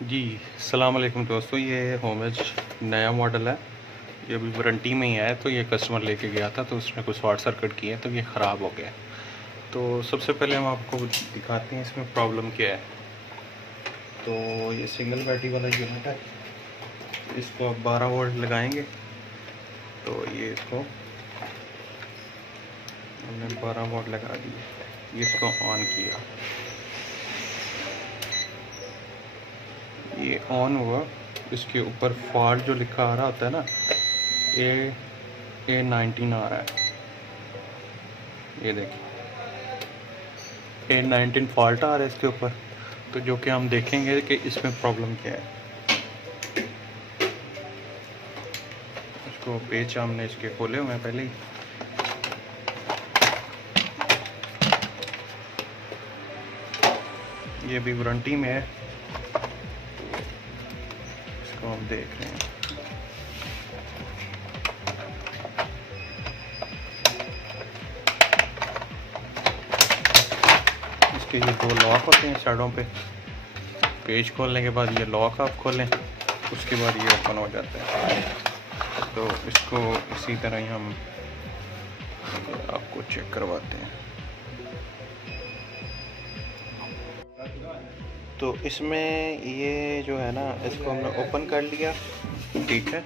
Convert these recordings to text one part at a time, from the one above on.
जी अस्सलाम वालेकुम दोस्तों, ये होमेज नया मॉडल है। ये अभी वारंटी में ही है। तो ये कस्टमर लेके गया था, तो उसने कुछ शॉर्ट सर्किट किए तो ये ख़राब हो गया। तो सबसे पहले हम आपको दिखाते हैं इसमें प्रॉब्लम क्या है। तो ये सिंगल बैटरी वाला यूनिट है। इसको आप 12 वोल्ट लगाएंगे। तो ये इसको हमने 12 वोल्ट लगा दिए। ये इसको ऑन किया, ये ऑन हुआ। इसके ऊपर फॉल्ट जो लिखा आ रहा होता है ना, A19 आ रहा है। ये देखिए A19 फॉल्ट आ रहा है इसके ऊपर। तो जो कि हम देखेंगे कि इसमें प्रॉब्लम क्या है। इसको पेच हमने इसके खोले हुए हैं पहले ही। ये भी वारंटी में है। इसको हम देख रहे हैं। इसके ये दो लॉक होते हैं साइडों पे। पेज खोलने के बाद ये लॉक आप खोलें, उसके बाद ये ओपन हो जाता है। तो इसको इसी तरह ही हम आपको चेक करवाते हैं। तो इसमें ये जो है ना, इसको हमने ओपन कर लिया, ठीक है।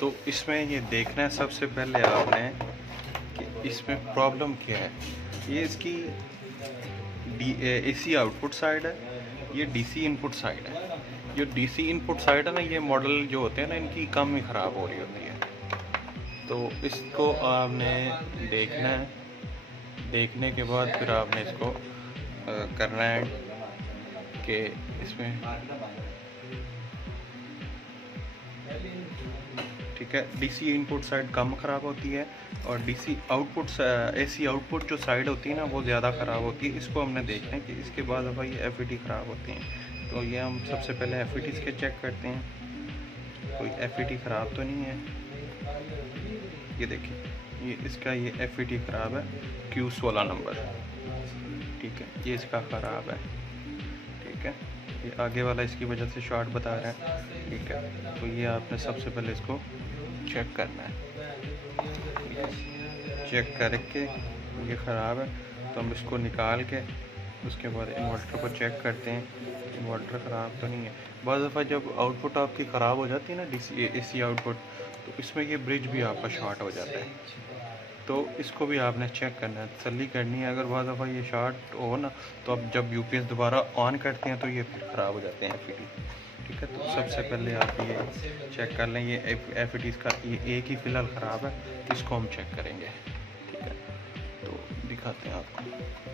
तो इसमें ये देखना है सबसे पहले आपने कि इसमें प्रॉब्लम क्या है। ये इसकी AC आउटपुट साइड है, ये DC इनपुट साइड है। जो DC इनपुट साइड है ना, ये मॉडल जो होते हैं ना, इनकी कम ही ख़राब हो रही होती है। तो इसको आपने देखना है। देखने के बाद फिर आपने इसको करना है कि इसमें, ठीक है, DC इनपुट साइड कम ख़राब होती है और DC आउटपुट AC आउटपुट जो साइड होती है ना, वो ज़्यादा ख़राब होती है। इसको हमने देखना है कि इसके बाद भाई FET ख़राब होती हैं। तो ये हम सबसे पहले FET के चेक करते हैं, कोई FET ख़राब तो नहीं है। ये देखिए, ये इसका ये FET ख़राब है, Q16 नंबर, ठीक है, ये इसका ख़राब है, ठीक है। ये आगे वाला इसकी वजह से शॉर्ट बता रहा है, ठीक है। तो ये आपने सबसे पहले इसको चेक करना है। चेक करके ये ख़राब है तो हम इसको निकाल के उसके बाद इन्वर्टर को चेक करते हैं। इन्वर्टर ख़राब तो नहीं है। बाद दफ़ा जब आउटपुट आपकी ख़राब हो जाती है ना, AC आउटपुट, तो इसमें ये ब्रिज भी आपका शॉर्ट हो जाता है। तो इसको भी आपने चेक करना है, तसल्ली करनी है। अगर बाद दफ़ा ये शॉर्ट हो ना, तो अब जब UPS दोबारा ऑन करते हैं तो ये फिर ख़राब हो जाते हैं FET, ठीक है। तो सबसे पहले आप ये चेक कर लें। ये FET का ये एक ही फ़िलहाल ख़राब है, इसको हम चेक करेंगे, ठीक है। तो दिखाते हैं आपको।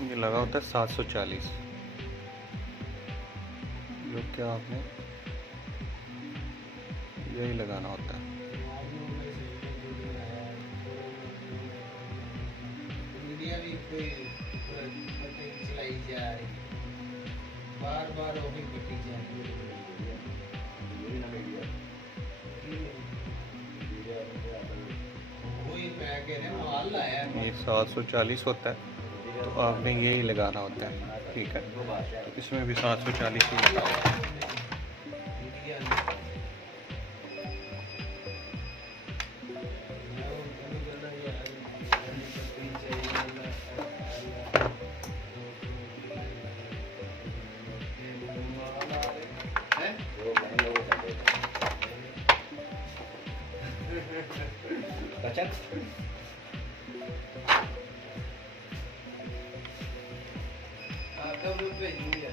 ये लगा होता है 740, जो कि आपने यही लगाना होता है। बार बार वो भी पट्टी ये 740 होता है, तो आपने यही लगाना होता है, ठीक है। तो इसमें भी 740 ही लगा होता है। कब भेजूंगा।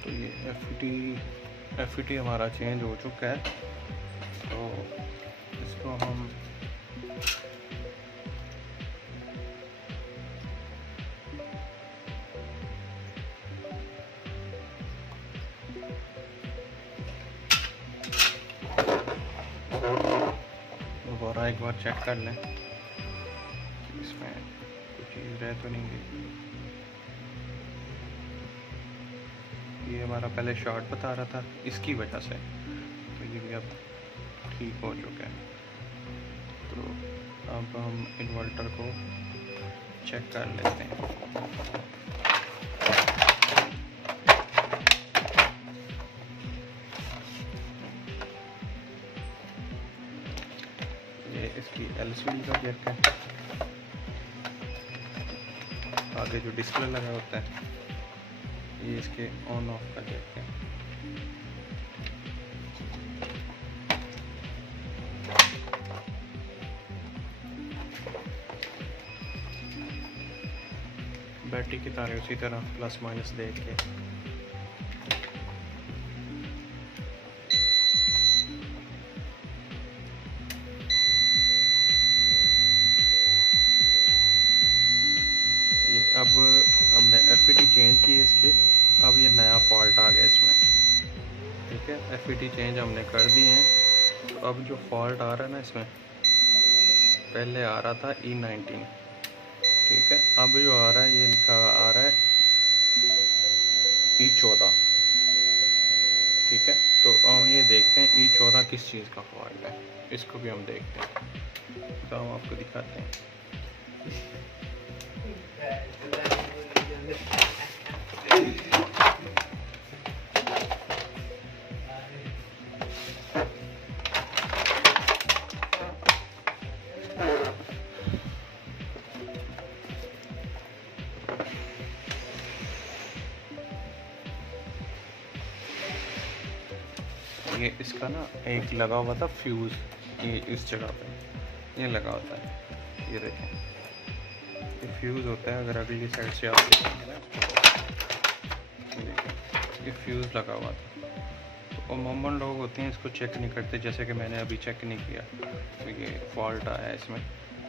तो ये एफ हमारा चेंज हो चुका है। तो इसको हम दोबारा एक बार चेक कर लें कि इसमें कुछ चीज़ रह तो नहीं गई। ये हमारा पहले शॉर्ट बता रहा था इसकी वजह से, तो ये भी अब ठीक हो चुका है। तो अब हम इन्वर्टर को चेक कर लेते हैं। ये इसकी LCD का जैक है, आगे जो डिस्प्ले लगा होता है ये इसके ऑन ऑफ का जैक है। बैटरी की तारें उसी तरह प्लस माइनस देख के ये अब हमने FET चेंज की है इसके, अब ये नया फॉल्ट आ गया इसमें। ठीक है, FET चेंज हमने कर दिए हैं। तो अब जो फॉल्ट आ रहा है ना इसमें, पहले आ रहा था E19, ठीक है, अब जो आ रहा है ये लिखा आ रहा है E14। ठीक है, तो हम ये देखते हैं E14 किस चीज़ का फॉल्ट है, इसको भी हम देखते हैं। तो हम आपको दिखाते हैं। ये इसका ना एक लगा हुआ था फ्यूज़, ये इस जगह पे ये लगा होता है, ये देखें, ये फ्यूज़ होता है। अगर अगली साइड से आप देखेंगे ना, ये फ्यूज़ लगा हुआ था। तो अमूमन लोग होते हैं इसको चेक नहीं करते, जैसे कि मैंने अभी चेक नहीं किया, तो ये फॉल्ट आया इसमें।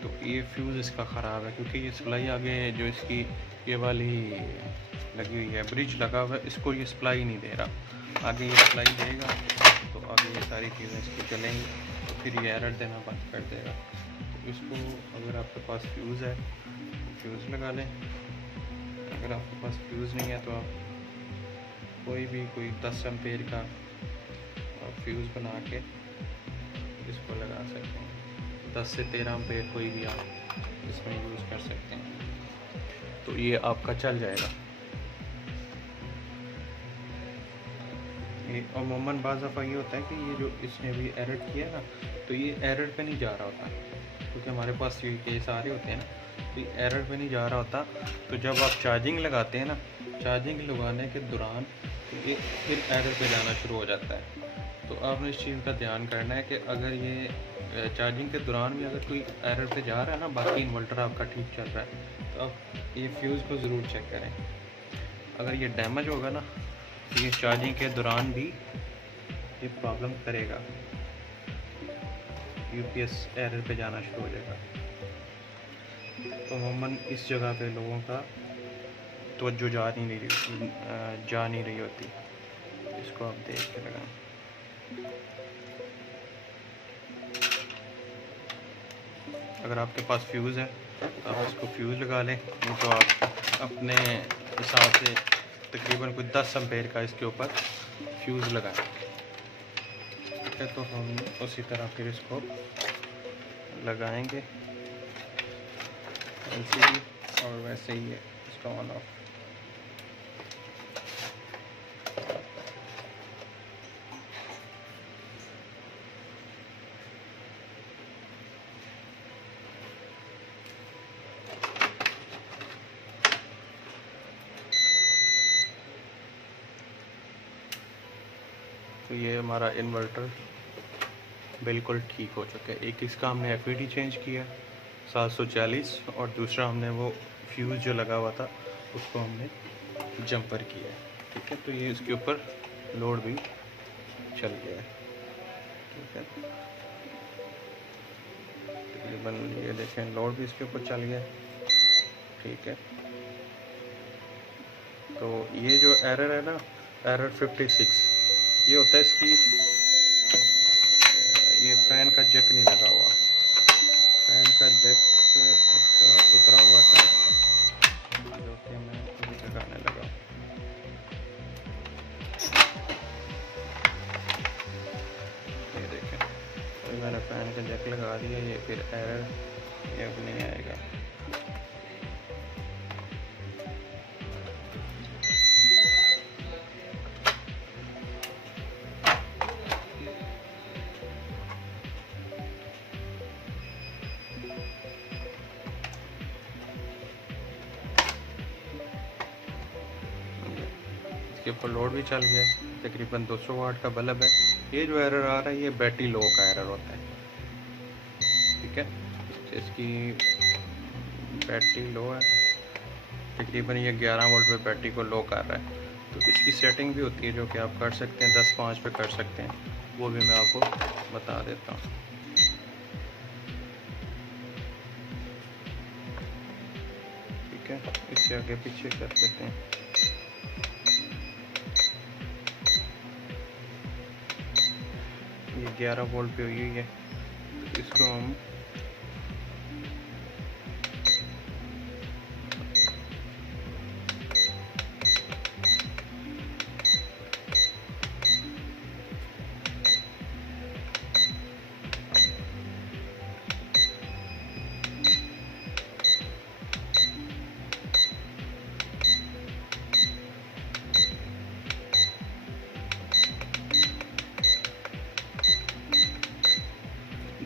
तो ये फ्यूज़ इसका ख़राब है, क्योंकि ये सप्लाई आगे जो इसकी ये वाली लगी हुई है, ब्रिज लगा हुआ है, इसको ये सप्लाई नहीं दे रहा। आगे ये सप्लाई देगा तो आगे ये सारी चीज़ें इसकी चलेंगी, तो फिर ये एरर देना बंद कर देगा। तो इसको अगर आपके पास फ्यूज़ है तो फ्यूज़ लगा लें, अगर आपके पास फ्यूज़ नहीं है तो आप कोई 10 एम्पेयर का फ्यूज़ बना के इसको लगा सकते हैं। 10 से 13 एम्पेयर कोई भी आप इसमें यूज़ कर सकते हैं, तो ये आपका चल जाएगा। ये अमूमन बाज़ दफ़ा ये होता है कि ये जो इसने भी एरर किया है ना, तो ये एरर पे नहीं जा रहा होता, क्योंकि हमारे पास ये केस आ रहे होते हैं ना, तो ये एरर पे नहीं जा रहा होता। तो जब आप चार्जिंग लगाते हैं ना, चार्जिंग लगाने के दौरान ये फिर एरर पे जाना शुरू हो जाता है। तो आपने इस चीज़ का ध्यान करना है कि अगर ये चार्जिंग के दौरान भी अगर कोई एरर पे जा रहा है ना, बाकी इन्वर्टर आपका ठीक चल रहा है, तो आप ये फ्यूज़ को ज़रूर चेक करें। अगर ये डैमेज होगा ना, तो ये चार्जिंग के दौरान भी ये प्रॉब्लम करेगा, UPS एरर पे जाना शुरू हो जाएगा। तो अमूमन इस जगह पे लोगों का तवज्जो जा नहीं रही होती। इसको आप देख के लगाएं। अगर आपके पास फ्यूज़ है तो आप इसको फ्यूज़ लगा लें, नहीं तो आप अपने हिसाब से तकरीबन कोई 10 एम्पेयर का इसके ऊपर फ्यूज़ लगाएं। ठीक है, तो हम उसी तरह फिर इसको लगाएंगे LCD, और वैसे ही है इसका ऑन ऑफ। तो ये हमारा इन्वर्टर बिल्कुल ठीक हो चुका है। एक इसका हमने एफईडी चेंज किया 740 और दूसरा हमने वो फ्यूज़ जो लगा हुआ था उसको हमने जंपर किया है। ठीक है, तो ये इसके ऊपर लोड भी चल गया है। ठीक है, तकरीबन ये देखें लोड भी इसके ऊपर चल गया है। ठीक है, तो ये जो एरर है ना, एरर 56, ये होता है इसकी, ये फ़ैन का जैक नहीं लगा हुआ, फ़ैन का जैक इसका उतरा हुआ था जो कि मैं अभी लगाने लगा। ये देखें, तो मैंने फ़ैन का जैक लगा दिया, ये फिर एरर ये अब नहीं आएगा। इसके ऊपर लोड भी चल गया, तकरीबन 200 वाट का बल्ब है। ये जो एरर आ रहा है ये बैटरी लो का एरर होता है। ठीक है, इसकी बैटरी लो है, तकरीबन ये 11 वोल्ट पे बैटरी को लो कर रहा है। तो इसकी सेटिंग भी होती है जो कि आप कर सकते हैं, 10-5 पे कर सकते हैं, वो भी मैं आपको बता देता हूँ। ठीक है, इससे आगे पीछे कर लेते हैं। ये 11 वोल्ट पे हुई है, तो इसको हम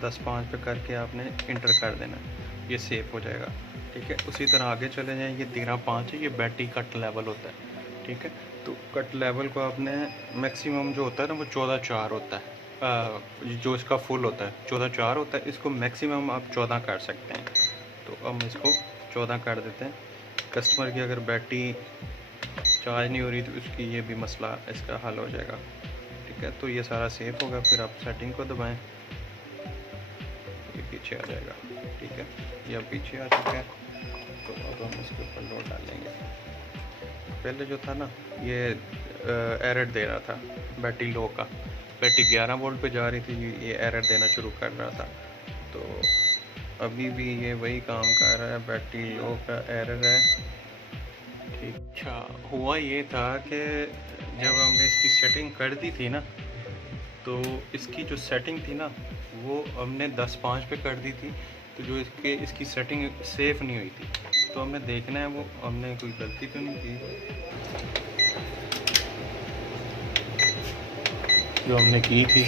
10-5 पे करके आपने इंटर कर देना, ये सेफ हो जाएगा। ठीक है, उसी तरह आगे चले जाएं। ये 13.5 है, ये बैटरी कट लेवल होता है। ठीक है, तो कट लेवल को आपने मैक्सिमम जो होता है ना वो 14.4 होता है, जो इसका फुल होता है 14.4 होता है, इसको मैक्सिमम आप 14 कर सकते हैं। तो हम इसको 14 कर देते हैं। कस्टमर की अगर बैटरी चार्ज नहीं हो रही तो उसकी ये भी मसला इसका हल हो जाएगा। ठीक है, तो ये सारा सेफ होगा। फिर आप सेटिंग को दबाएं, ये पीछे आ जाएगा। ठीक है, ये अब पीछे आ चुका है। तो अब हम इसके ऊपर लोड डालेंगे। पहले जो था ना ये एरर दे रहा था बैटरी लो का, बैटरी 11 वोल्ट पे जा रही थी, ये एरर देना शुरू कर रहा था। तो अभी भी ये वही काम कर रहा है, बैटरी लो का एरर है। ठीक, अच्छा हुआ ये था कि जब हमने इसकी सेटिंग कर दी थी ना, तो इसकी जो सेटिंग थी ना वो हमने 10.5 पे कर दी थी। तो जो इसकी सेटिंग सेफ नहीं हुई थी, तो हमने देखना है वो हमने कोई गलती तो नहीं की जो हमने की थी।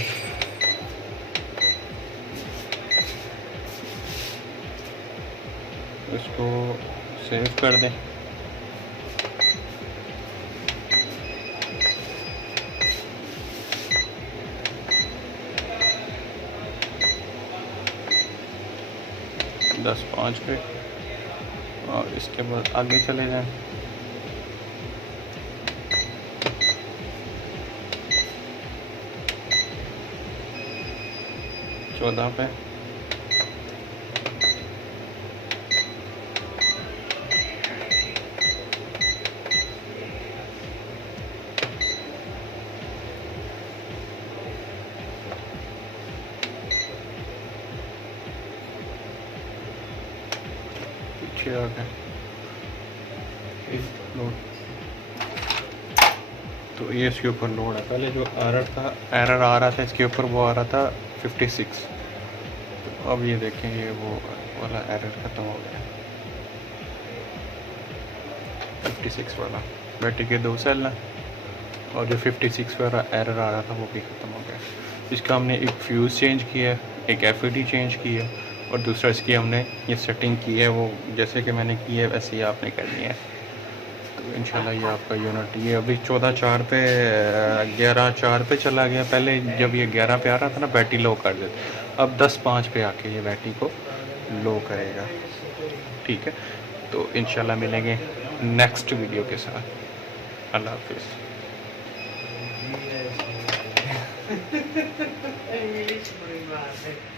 इसको सेव कर दें। दस 5 पे, और इसके बाद आगे चले जाएं। चौदह पे, पीछे आ गए लोड। तो ये इसके ऊपर लोड है। पहले जो एरर आ रहा था इसके ऊपर, वो आ रहा था 56। तो अब ये देखें, ये वो वाला एरर ख़त्म हो गया, 56 वाला। बैटरी के 2 सेल हैं, और जो 56 वाला एरर आ रहा था वो भी ख़त्म हो गया। इसका हमने एक फ्यूज़ चेंज किया है, एक एफईडी चेंज की है, और दूसरा इसकी हमने ये सेटिंग की है, वो जैसे कि मैंने की है वैसे ही आपने करनी है। तो इंशाल्लाह ये आपका यूनिट ये अभी 14.4 पे 11.4 पे चला गया। पहले जब ये 11 पे आ रहा था ना बैटरी लो कर देते, अब 10.5 पे आके ये बैटरी को लो करेगा। ठीक है, तो इंशाल्लाह मिलेंगे नेक्स्ट वीडियो के साथ। अल्लाह हाफिज़। इंग्लिश बड़ी बात है।